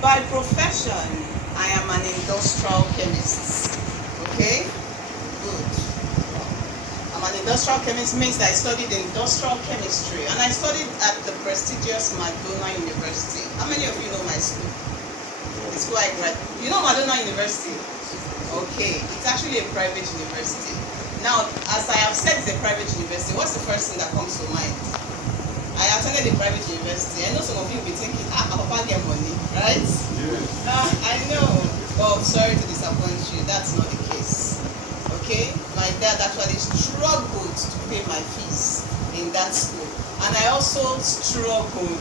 By profession, I am an industrial chemist. Okay? Good. I'm an industrial chemist means that I studied industrial chemistry, and I studied at the prestigious Madonna University. How many of you know my school? The school I graduated. You know Madonna University? Okay, it's actually a private university. Now, as I have said, it's a private university. What's the first thing that comes to mind? I attended a private university. I know some of you will be thinking, Papa get money, right? Yes. I know. But sorry to disappoint you, that's not the case. Okay? My dad actually struggled to pay my fees in that school. And I also struggled,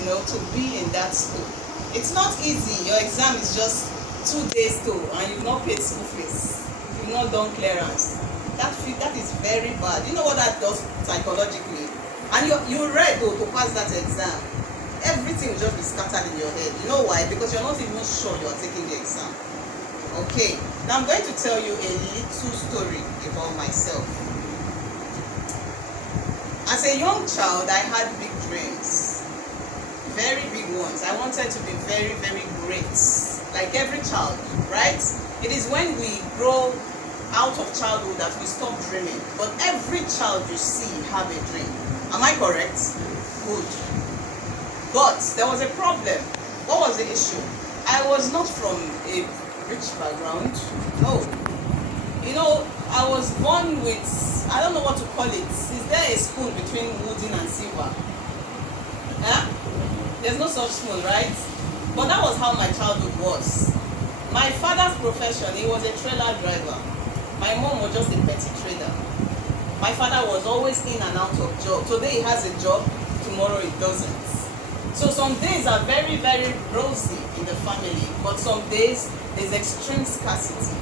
to be in that school. It's not easy. Your exam is just 2 days to, and you've not paid school fees. You've not done clearance. That is very bad. You know what that does psychologically? And you read to pass that exam. Everything will just be scattered in your head. You know why? Because you're not even sure you are taking the exam. Okay. Now I'm going to tell you a little story about myself. As a young child, I had big dreams. Very big ones. I wanted to be very, very great. Like every child, right? It is when we grow out of childhood that we stop dreaming. But every child you see have a dream. Am I correct? Good. But there was a problem. What was the issue? I was not from a rich background. No. I was born with, I don't know what to call it. Is there a spoon between wooden and silver? Yeah? There's no such spoon, right? But that was how my childhood was. My father's profession, he was a trailer driver. My mom was just a petty trader. My father was always in and out of job. Today he has a job, tomorrow he doesn't. So some days are very, very rosy in the family, but some days there's extreme scarcity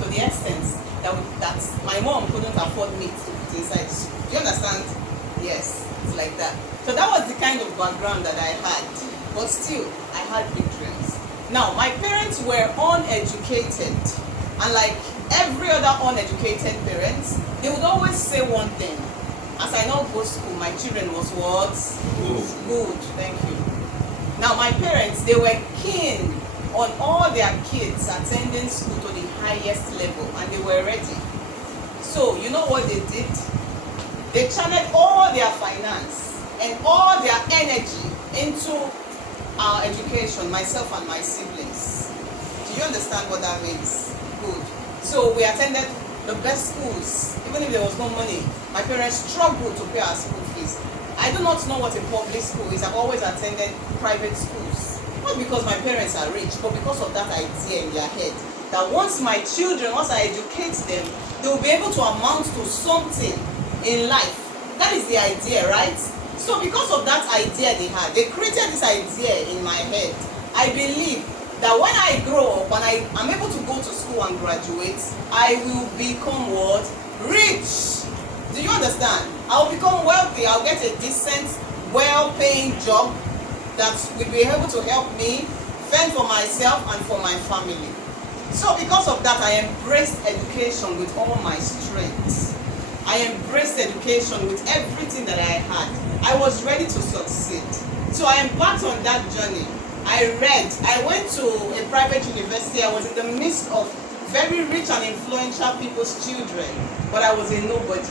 to the extent that my mom couldn't afford meat to put inside soup. Do you understand? Yes, it's like that. So that was the kind of background that I had. But still, I had big dreams. Now, my parents were uneducated, and like every other uneducated parents, they would always say one thing. As I now go to school, my children was what? Good. Thank you. Now, my parents, they were keen on all their kids attending school to the highest level, and they were ready. So, you know what they did? They channeled all their finance and all their energy into our education, myself and my siblings. Do you understand what that means? Good. So we attended the best schools. Even if there was no money, my parents struggled to pay our school fees. I do not know what a public school is. I've always attended private schools. Not because my parents are rich, but because of that idea in their head. That once my children, once I educate them, they will be able to amount to something in life. That is the idea, right? So because of that idea they had, they created this idea in my head. I believe that when I grow up and I'm able to go to school and graduate, I will become what? Rich. Do you understand? I will become wealthy. I'll get a decent, well-paying job that will be able to help me fend for myself and for my family. So because of that, I embraced education with all my strength. I embraced education with everything that I had. I was ready to succeed. So I embarked on that journey. I read. I went to a private university. I was in the midst of very rich and influential people's children, but I was a nobody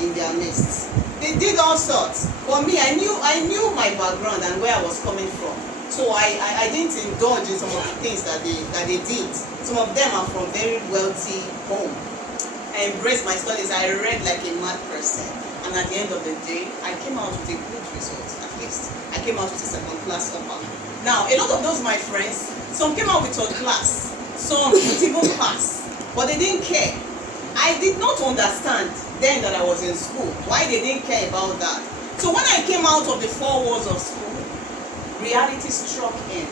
in their midst. They did all sorts. For me, I knew my background and where I was coming from. So I didn't indulge in some of the things that they did. Some of them are from very wealthy home. I embraced my studies. I read like a mad person. And at the end of the day, I came out with a good result, at least. I came out with a second class upper. Now, a lot of those my friends, some came out with third class, some with even pass, but they didn't care. I did not understand then that I was in school, why they didn't care about that. So when I came out of the four walls of school, reality struck in.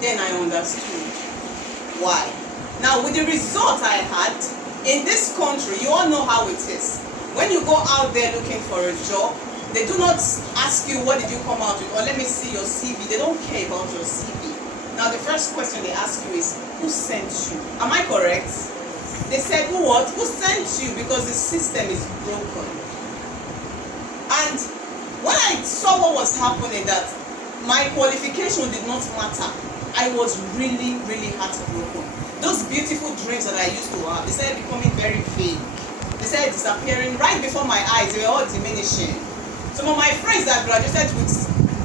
Then I understood why. Now, with the result I had, in this country, you all know how it is. When you go out there looking for a job, they do not ask you what did you come out with, or let me see your CV. They don't care about your CV. Now the first question they ask you is, who sent you? Am I correct? They said, who what? Who sent you? Because the system is broken. And when I saw what was happening, that my qualification did not matter, I was really, really heartbroken. Those beautiful dreams that I used to have, they started becoming very vague. They started disappearing right before my eyes. They were all diminishing. Some of my friends that graduated with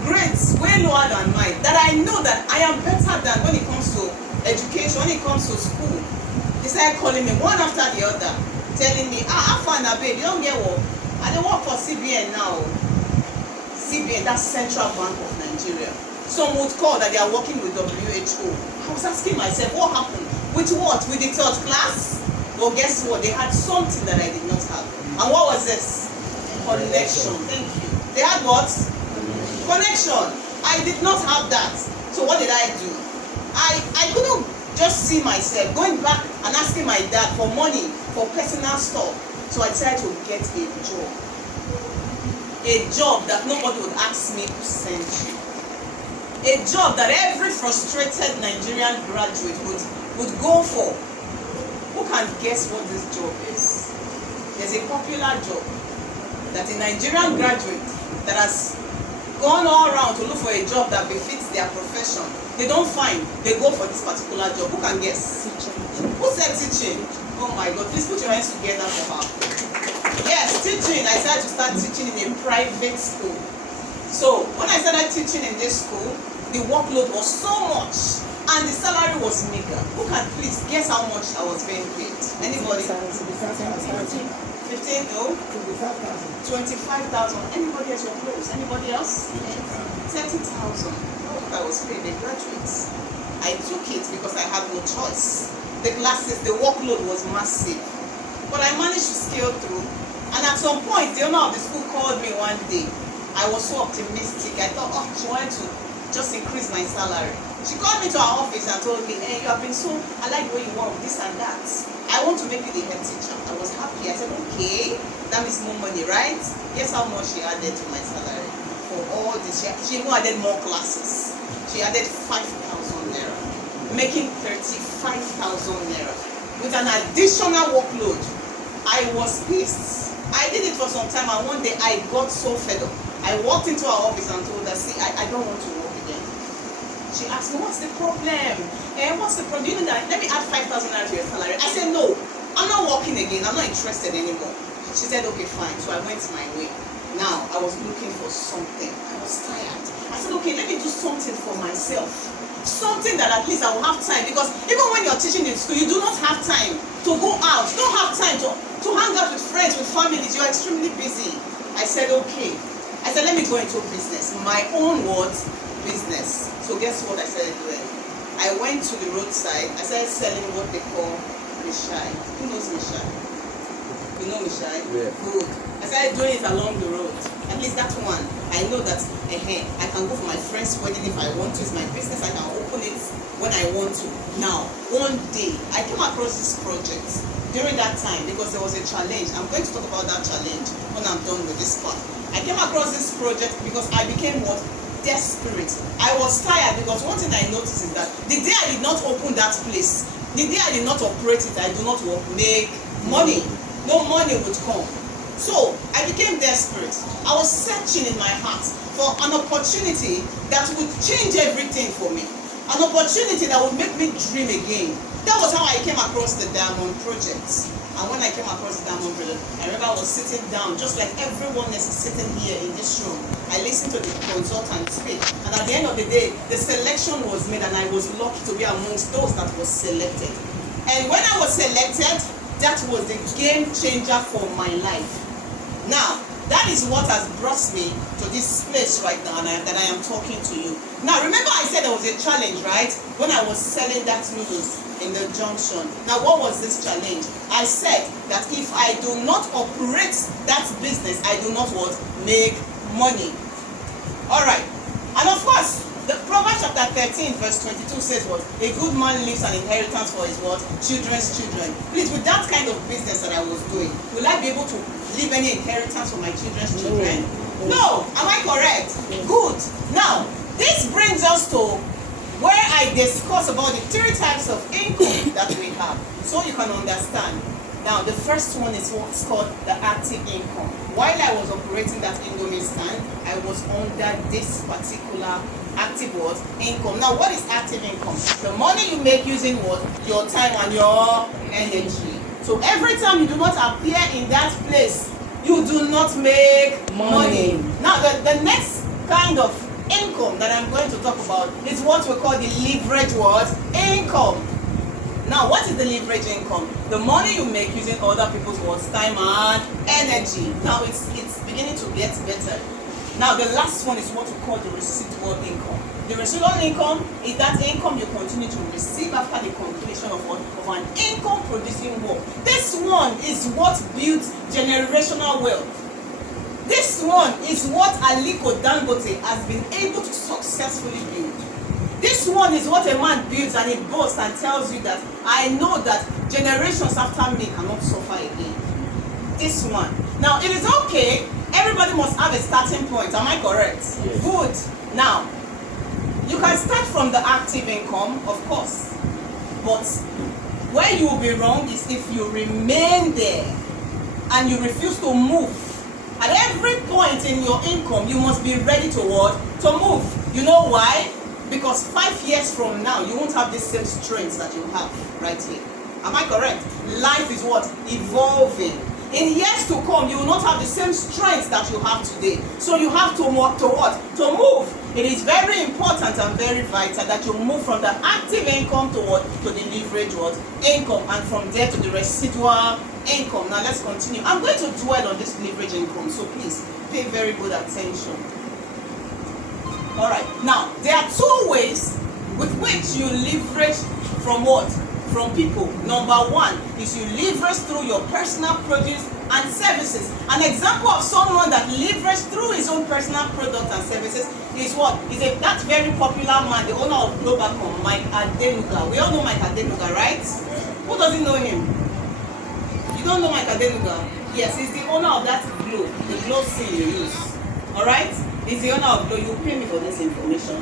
grades way lower than mine, that I know that I am better than when it comes to education, when it comes to school, they started calling me one after the other, telling me, how far now, babe, you don't get work. I don't work for CBN now. CBN, that's Central Bank of Nigeria. Some would call that they are working with WHO. I was asking myself, what happened? With what? With the third class? Well, guess what? They had something that I did not have. And what was this? Connection. Thank you. They had what? Connection. I did not have that. So what did I do? I couldn't just see myself going back and asking my dad for money, for personal stuff. So I decided to get a job. A job that nobody would ask me to send you. A job that every frustrated Nigerian graduate would go for. Who can guess what this job is? There's a popular job that a Nigerian graduate that has gone all around to look for a job that befits their profession, they don't find, they go for this particular job. Who can guess? Teaching. Who said teaching? Oh my God, please put your hands together for her. Yes, teaching. I decided to start teaching in a private school. So when I started teaching in this school, the workload was so much and the salary was meager. Who can please guess how much I was being paid? Anybody? 15, no? 25,000. Anybody else? Your close? Anybody else? 30,000. I was paid a graduate. I took it because I had no choice. The classes, the workload was massive. But I managed to scale through. And at some point, the owner of the school called me one day. I was so optimistic. I thought, oh, she wanted to just increase my salary. She called me to her office and told me, hey, you have been so, I like the way you work, this and that. I want to make you the head teacher. I was happy. I said, okay, that means more money, right? Guess how much she added to my salary for all this? She even added more classes. She added 5,000 naira, making 35,000 naira. With an additional workload, I was pissed. I did it for some time, and one day I got so fed up. I walked into her office and told her, see, I don't want to work again. She asked me, what's the problem? What's the problem? You know that, let me add 5,000 naira to your salary. I said, no, I'm not working again. I'm not interested anymore. She said, okay, fine. So I went my way. Now, I was looking for something. I was tired. I said, okay, let me do something for myself. Something that at least I will have time. Because even when you're teaching in school, you do not have time to go out. You don't have time to hang out with friends, with families. You're extremely busy. I said, okay. I said, let me go into business. My own what? Business. So guess what I started doing? I went to the roadside. I started selling what they call mishai. Who knows mishai? You know mishai? Yeah. Good. I started doing it along the road. At least that one. I know that I can go for my friend's wedding if I want to. It's my business. I can open it when I want to. Now, one day, I came across this project during that time because there was a challenge. I'm going to talk about that challenge when I'm done with this part. I came across this project because I became what? Desperate. I was tired because one thing I noticed is that the day I did not open that place, the day I did not operate it, I do not make money. No money would come. So I became desperate. I was searching in my heart for an opportunity that would change everything for me. An opportunity that would make me dream again. That was how I came across the Diamond Project. And when I came across the Diamond Project, I remember I was sitting down, just like everyone is sitting here in this room. I listened to the consultant speak. And at the end of the day, the selection was made, and I was lucky to be amongst those that was selected. And when I was selected, that was the game changer for my life. Now, that is what has brought me to this place right now that I am talking to you. Now, remember I said there was a challenge, right? When I was selling that noodles in the junction. Now, what was this challenge? I said that if I do not operate that business, I do not what? Make money. Alright. And of course, the Proverbs chapter 13 verse 22 says what? A good man leaves an inheritance for his what? Children's children. Please, with that kind of business that I was doing, will I be able to leave any inheritance for my children's children? No. Am I correct? Good. Now, this brings us to where I discuss about the three types of income that we have, so you can understand. Now, the first one is what's called the active income. While I was operating that Indomie stand, I was under this particular active what? Income. Now, what is active income? The money you make using what? Your time and your energy. So every time you do not appear in that place, you do not make money. Now, the next kind of income that I'm going to talk about is what we call the leverage what? Income. Now, what is the leverage income? The money you make using other people's what? Time and energy. Now, it's beginning to get better. Now, the last one is what we call the residual income. The residual income is that income you continue to receive after the completion of an income-producing work. This one is what builds generational wealth. This one is what Aliko Dangote has been able to successfully build. This one is what a man builds and he boasts and tells you that I know that generations after me cannot suffer again. This one. Now, it is okay. Everybody must have a starting point. Am I correct? Yes. Good. Now, you can start from the active income, of course. But where you will be wrong is if you remain there and you refuse to move. At every point in your income, you must be ready to what? To move. You know why? Because 5 years from now, you won't have the same strength that you have right here. Am I correct? Life is what? Evolving. In years to come, you will not have the same strength that you have today. So you have to what? To move. It is very important and very vital that you move from the active income to what? To the leverage what? Income, and from there to the residual income. Now let's continue. I'm going to dwell on this leverage income, so please pay very good attention. All right. Now, there are two ways with which you leverage from what? From people. Number one is you leverage through your personal produce and services. An example of someone that leveraged through his own personal products and services is what? Is that very popular man, the owner of Globacom, Mike Adenuga. We all know Mike Adenuga, right? Who doesn't know him? You don't know Mike Adenuga? Yes, he's the owner of that Glo, the Glo SIM you use. All right? He's the owner of Glo. You pay me for this information.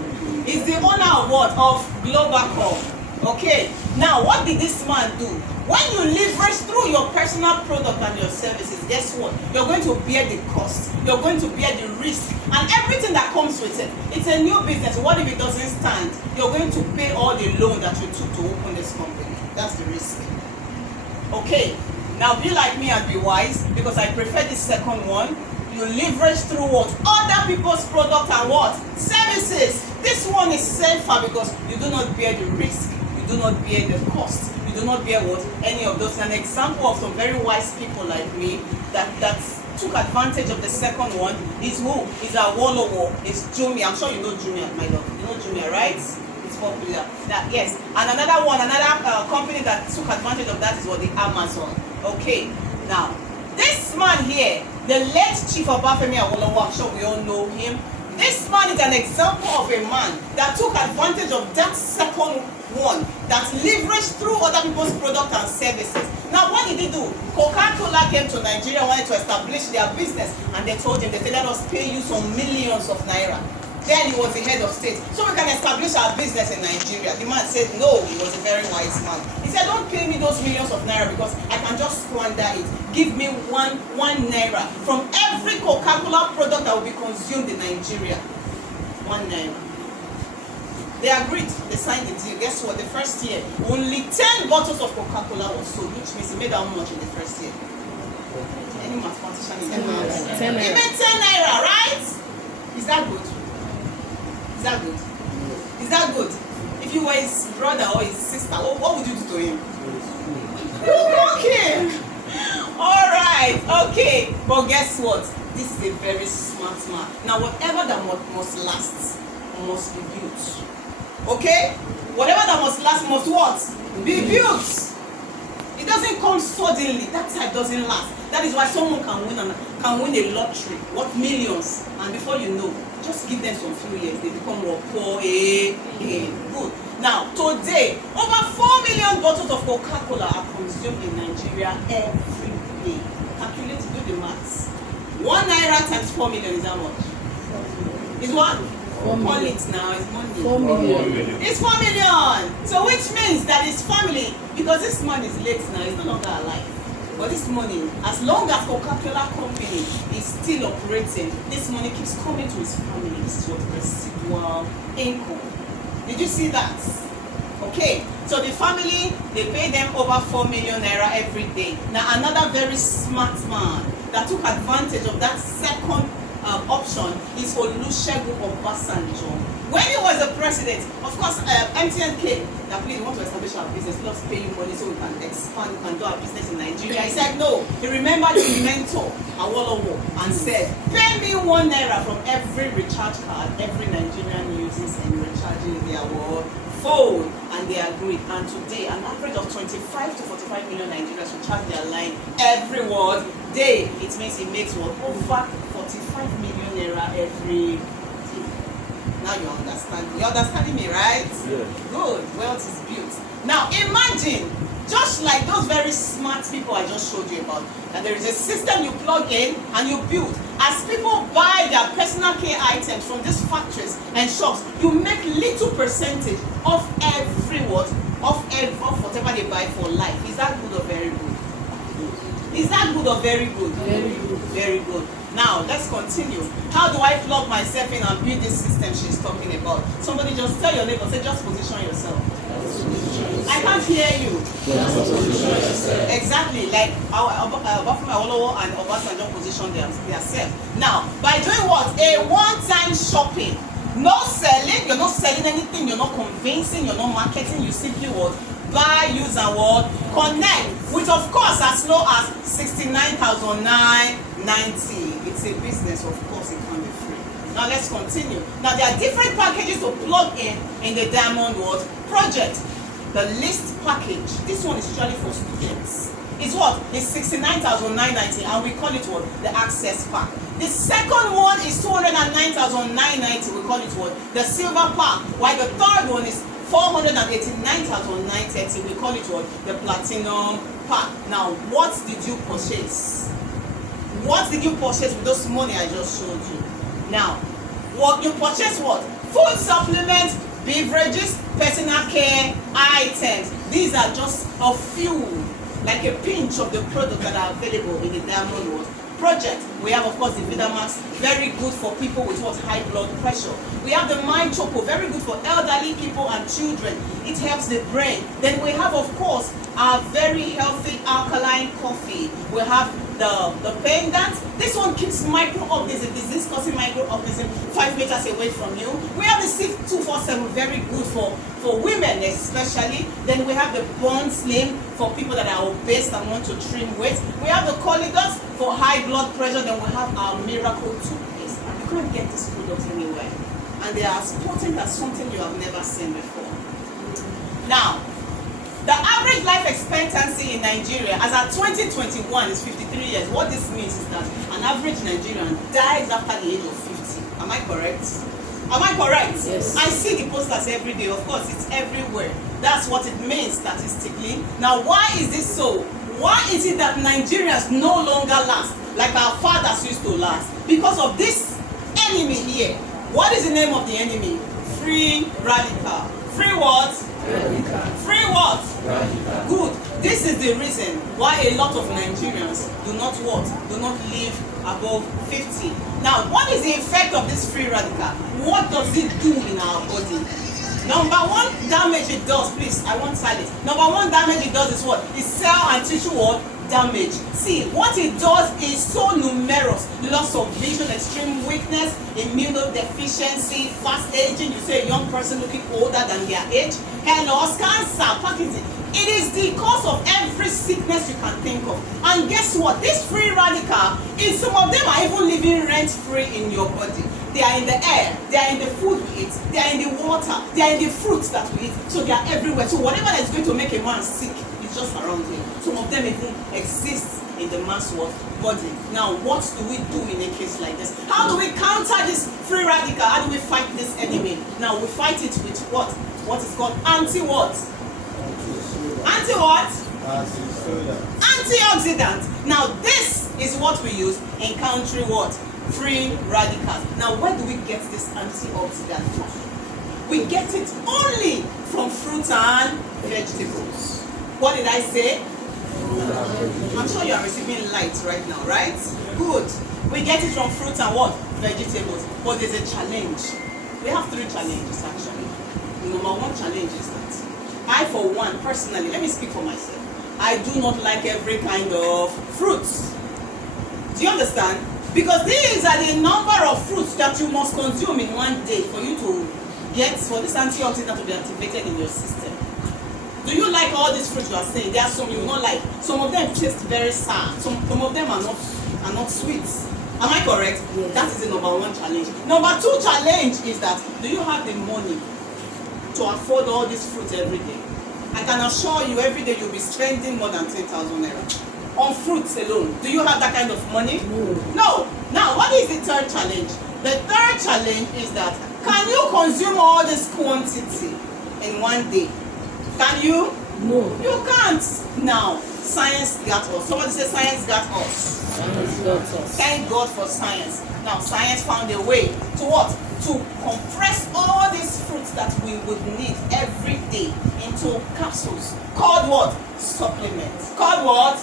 He's the owner of what? Of Globacom. Okay, now what did this man do? When you leverage through your personal product and your services, guess what? You're going to bear the cost. You're going to bear the risk and everything that comes with it. It's a new business. What if it doesn't stand? You're going to pay all the loan that you took to open this company. That's the risk. Okay, now be like me and be wise, because I prefer the second one. You leverage through what? Other people's product and what? Services. This one is safer because you do not bear the risk. You do not bear the cost. You do not bear what? Any of those. An example of some very wise people like me that took advantage of the second one is who? Is Awolowo. It's Jumia. I'm sure you know Jumia, my love. You know Jumia, right? It's popular. That, yes. And another one, another company that took advantage of that is what? The Amazon. Okay. Now, this man here, the late Chief Obafemi Awolowo, I'm sure we all know him. This man is an example of a man that took advantage of that second one, that leveraged through other people's products and services. Now, what did he do? Coca-Cola came to Nigeria, wanted to establish their business, and they told him, they said, let us pay you some millions of naira. Then he was the head of state. So we can establish our business in Nigeria. The man said, no, he was a very wise man. He said, don't pay me those millions of naira because I can just squander it. Give me one naira from every Coca-Cola product that will be consumed in Nigeria. 1 naira. They agreed. They signed the deal. Guess what? The first year, only 10 bottles of Coca-Cola was sold, which means he made how much in the first year? Any mathematician in the house? 10 naira. He made 10 naira, right? Is that good? Is that good? Is that good? If you were his brother or his sister, what would you do to him? Okay. All right. Okay. But guess what? This is a very smart man. Now, whatever that must last must be built. Okay? Whatever that must last must what? Be built. It doesn't come suddenly. That type doesn't last. That is why someone can win a lottery worth millions, and before you know, just give them some few years, they become poor again. Good. Now, today, over 4 million bottles of Coca-Cola are consumed in Nigeria every day. Calculate, do the maths. 1 naira times 4 million is how much? Is what? Call it now, it's money. 4 million. It's 4 million. So which means that his family, because this man is late now, he's no longer alive. But this money, as long as Coca-Cola company is still operating, this money keeps coming to his family. This is what residual income. Did you see that? Okay, so the family, they pay them over 4 million naira every day. Now another very smart man that took advantage of that second option is Olusegun Obasanjo. When he was the president, of course, MTN came. That please, we want to establish our business. Let's pay you money so we can expand, we can do our business in Nigeria. He said no. He remembered his mentor, Awolowo, and said, pay me 1 naira from every recharge card every Nigerian uses and recharging their phone. And they agreed. And today, an average of 25 to 45 million Nigerians recharge their line every day. It means he makes over 45 million naira every day. Now you understand. You're understanding me, right? Yeah. Good. Wealth is built. Now imagine, just like those very smart people I just showed you about, that there is a system you plug in and you build. As people buy their personal care items from these factories and shops, you make little percentage of every whatever they buy for life. Is that good or very good? Is that good or very good? Very good. Very good. Now, let's continue. How do I plug myself in and build this system she's talking about? Somebody just tell your neighbor, say, just position yourself. I can't hear you. Exactly, like Obafemi Awolowo and Obasanjo position themselves. Now, by doing what? A one-time shopping. No selling, you're not selling anything, you're not convincing, you're not marketing, you simply what? Buy, use, and what? Connect. With, of course, as low as 69,990. It's a business, of course, it can be free. Now let's continue. Now there are different packages to plug in the Diamond World project. The list package, this one is usually for students. It's what? It's 69,990 and we call it what? The access pack. The second one is 209,990. We call it what? The silver pack. While the third one is 489,930. We call it what? The platinum pack. Now, what did you purchase? What did you purchase with those money I just showed you? Now, what you purchase what? Food supplements, beverages, personal care items. These are just a few, like a pinch of the products that are available in the Diamond World project. We have, of course, the Vidamax, very good for people with what? High blood pressure. We have the Mind Choco, very good for elderly people and children. It helps the brain. Then we have, of course, our very healthy alkaline coffee. We have the pendant. This one keeps microorganisms, disease-causing microorganisms 5 meters away from you. We have the SIF 247, very good for women especially. Then we have the Bond Slim for people that are obese and want to trim weight. We have the Colidus for high blood pressure. Then we have our Miracle toothpaste. You can't get this product anywhere. And they are as potent as something you have never seen before. Now, the average life expectancy in Nigeria as at 2021 is 53 years. What this means is that an average Nigerian dies after the age of 50. Am I correct? Am I correct? Yes. I see the posters every day. Of course, it's everywhere. That's what it means statistically. Now, why is this so? Why is it that Nigerians no longer last like our fathers used to last? Because of this enemy here. What is the name of the enemy? Free radical. Free what? Free what? Radical. Good. This is the reason why a lot of Nigerians do not what? Do not live above 50. Now, what is the effect of this free radical? What does it do in our body? Number one damage it does, please, I want silence. Number one damage it does is what? Is cell and tissue what? Damage. See, what it does is so numerous. Loss of vision, extreme weakness, immunodeficiency, fast aging. You see a young person looking older than their age. Hair loss, cancer, Parkinson. It is the cause of every sickness you can think of. And guess what? This free radical, some of them are even living rent-free in your body. They are in the air, they are in the food we eat, they are in the water, they are in the fruits that we eat. So they are everywhere. So whatever that is going to make a man sick is just around him. Some of them even exist in the man's body. Now, what do we do in a case like this? How do we counter this free radical? How do we fight this enemy? Now, we fight it with what? What is called anti-what? Anti-what? Antioxidant. Now, this is what we use in countering what? Free radicals. Now, where do we get this antioxidant from? We get it only from fruits and vegetables. What did I say? I'm sure you are receiving light right now, right? Good. We get it from fruits and what? Vegetables. But there's a challenge. We have 3 challenges actually. The number 1 challenge is that I, for one, personally, let me speak for myself. I do not like every kind of fruits. Do you understand? Because these are the number of fruits that you must consume in one day for you to get, for this antioxidant to be activated in your system. Do you like all these fruits you are saying? There are some you will not like. Some of them taste very sour. Some of them are not sweet. Am I correct? Yes. That is the number 1 challenge. Number 2 challenge is that, do you have the money to afford all these fruits every day? I can assure you, every day you'll be spending more than 10,000 naira on fruits alone. Do you have that kind of money? No. Now, what is the 3rd challenge? The 3rd challenge is that, can you consume all this quantity in one day? Can you? No. You can't. Now, science got us. Somebody say science got us. Science got us. Thank God for science. Now, science found a way to what? To compress all these fruits that we would need every day into capsules. Called what? Supplements. Called what?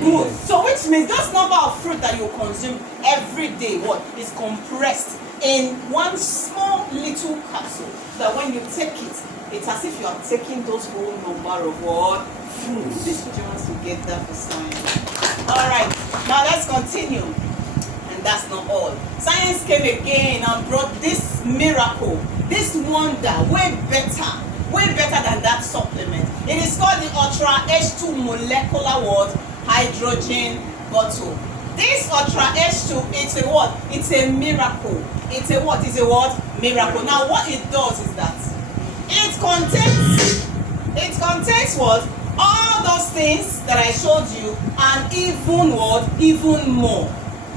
Good. So which means this number of fruit that you consume every day, what? Is compressed in one small little capsule. That when you take it, it's as if you are taking those whole number of what? Fruits. This is wants to get that for science. Alright, now let's continue. And that's not all. Science came again and brought this miracle, this wonder, way better than that supplement. It is called the Ultra H2 molecular what? Hydrogen bottle. This Ultra H2, it's a what? It's a miracle. It's a what? It's a what? Miracle. Now what it does is that it contains what? All those things that I showed you, and even what? Even more.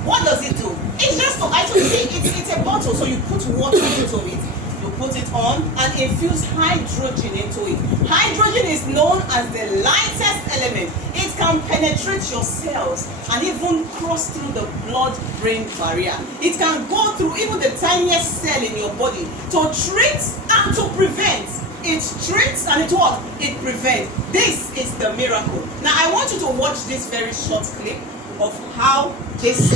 What does it do? It's just to actually see, it's a bottle, so you put water into it, you put it on, and infuse hydrogen into it. Hydrogen is known as the lightest element. It can penetrate your cells and even cross through the blood-brain barrier. It can go through even the tiniest cell in your body to treat and to prevent. It treats and it what? It prevents. This is the miracle. Now I want you to watch this very short clip of how this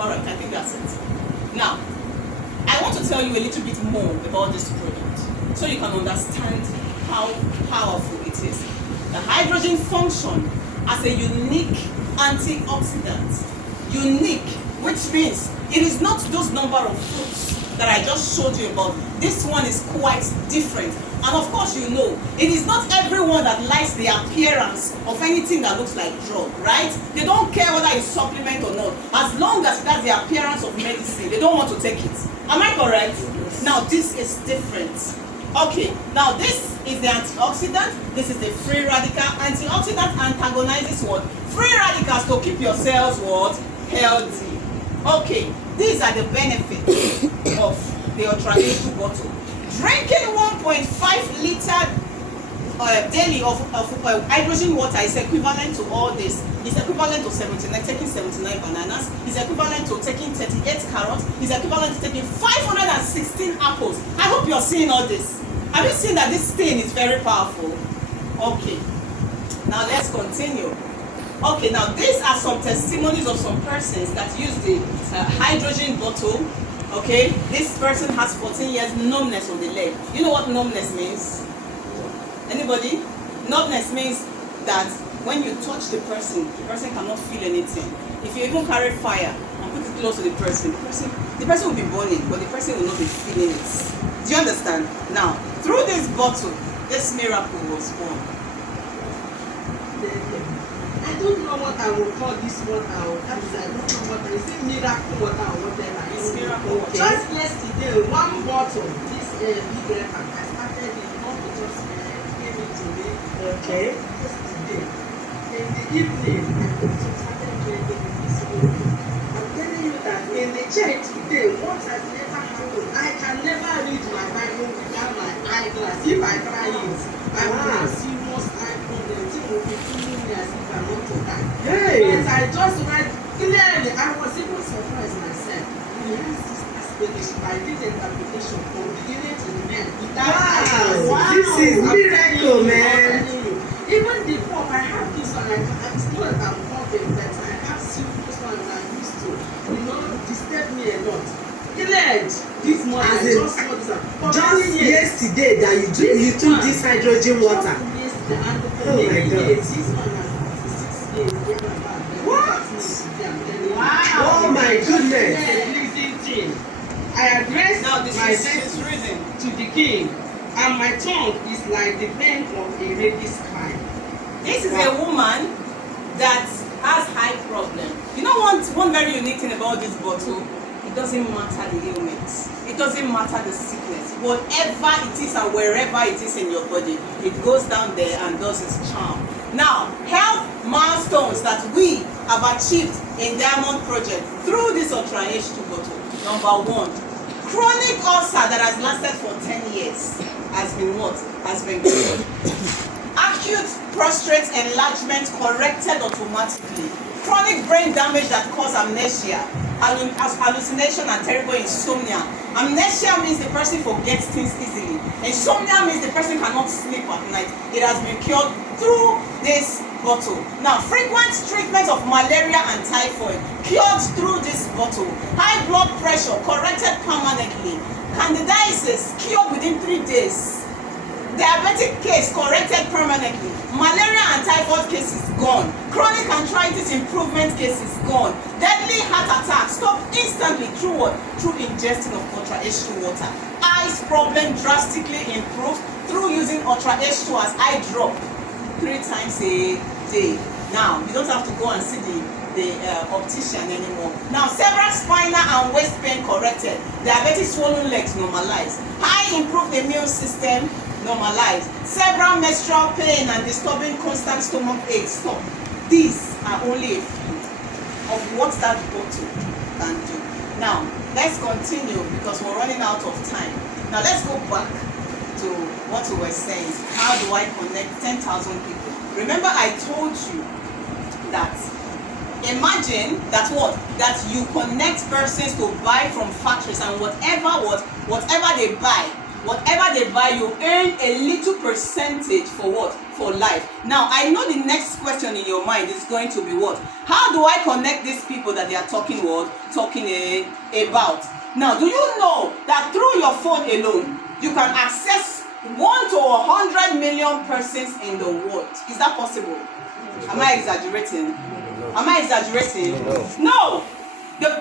Alright, I think that's it. Now, I want to tell you a little bit more about this product so you can understand how powerful it is. The hydrogen function as a unique antioxidant. Unique, which means it is not those number of fruits that I just showed you about. This one is quite different. And of course you know, it is not everyone that likes the appearance of anything that looks like drug, right? They don't care whether it's supplement or not. As long as it has the appearance of medicine, they don't want to take it. Am I correct? Yes. Now this is different. Okay, now this is the antioxidant, this is the free radical. Antioxidant antagonizes what? Free radicals to keep your cells what? Healthy. Okay, these are the benefits of the Ultra H2 bottle. Drinking 1.5 liter daily of hydrogen water is equivalent to all this. It's equivalent to taking 79 bananas. It's equivalent to taking 38 carrots. It's equivalent to taking 516 apples. I hope you're seeing all this. Have you seen that this thing is very powerful? Okay. Now let's continue. Okay, now these are some testimonies of some persons that use the hydrogen bottle. Okay, this person has 14 years numbness on the leg. You know what numbness means? Anybody? Numbness means that when you touch the person cannot feel anything. If you even carry fire and put it close to the person will be burning, but the person will not be feeling it. Do you understand? Now, through this bottle, this miracle was born. I don't know what I will call this water. I don't know what I say, miracle water or whatever. It's miracle water. Just yesterday, one bottle, this big record, I started it, not just gave it to me. Okay. Yesterday. In the evening, I started drinking this water. I'm telling you that in the church today, what has never happened, I can never read my Bible without my eyeglass. If I try it, I will have serious eye problems. It will be feeling me as if I want to die. Hey. But I just read clearly. I was even surprised myself. he has this aspiration. I did the interpretation from beginning to the end. Wow, this is miracle, man. Even the pop, I have this one. I'm still I'm popping, but I have serious one that used to, disturb me a lot. This morning, I just saw this. Just yesterday that you took this hydrogen water. Oh my God. This one has 6 years. What? Wow. Oh my goodness. Listen, I address Now this my is sense his reason. to the king, and my tongue is like the pen of a ready scribe. This is a woman that has high problem. You know one very unique thing about this bottle? It doesn't matter the ailments. It doesn't matter the sickness. Whatever it is and wherever it is in your body, it goes down there and does its charm. Now, health milestones that we have achieved in Diamond Project through this Ultra H2 bottle. Number 1, chronic ulcer that has lasted for 10 years has been what? Has been cured. Acute prostate enlargement corrected automatically. Chronic brain damage that causes amnesia, hallucination and terrible insomnia. Amnesia means the person forgets things easily. Insomnia means the person cannot sleep at night. It has been cured through this bottle. Now, frequent treatment of malaria and typhoid cured through this bottle. High blood pressure corrected permanently. Candidiasis cured within 3 days. Diabetic case corrected permanently. Malaria and typhoid cases gone. Chronic arthritis improvement cases gone. Deadly heart attack stopped instantly through what? Through ingesting of Ultra H2 water. Eyes problem drastically improved through using Ultra H2 as eye drop 3 times a day. Now you don't have to go and see the optician anymore. Now several spinal and waist pain corrected. Diabetic swollen legs normalized. High improved immune system normalized. Several menstrual pain and disturbing constant stomach ache stop. These are only a few of what that bottle can do. Now let's continue because we're running out of time. Now let's go back to what we were saying. How do I connect 10,000 people? Remember I told you that imagine that what? That you connect persons to buy from factories, and whatever they buy, you earn a little percentage for what? For life. Now, I know the next question in your mind is going to be what? How do I connect these people that they are talking about? Now, do you know that through your phone alone, you can access 1 to 100 million persons in the world? Is that possible? Am I exaggerating? Am I exaggerating? No. No. The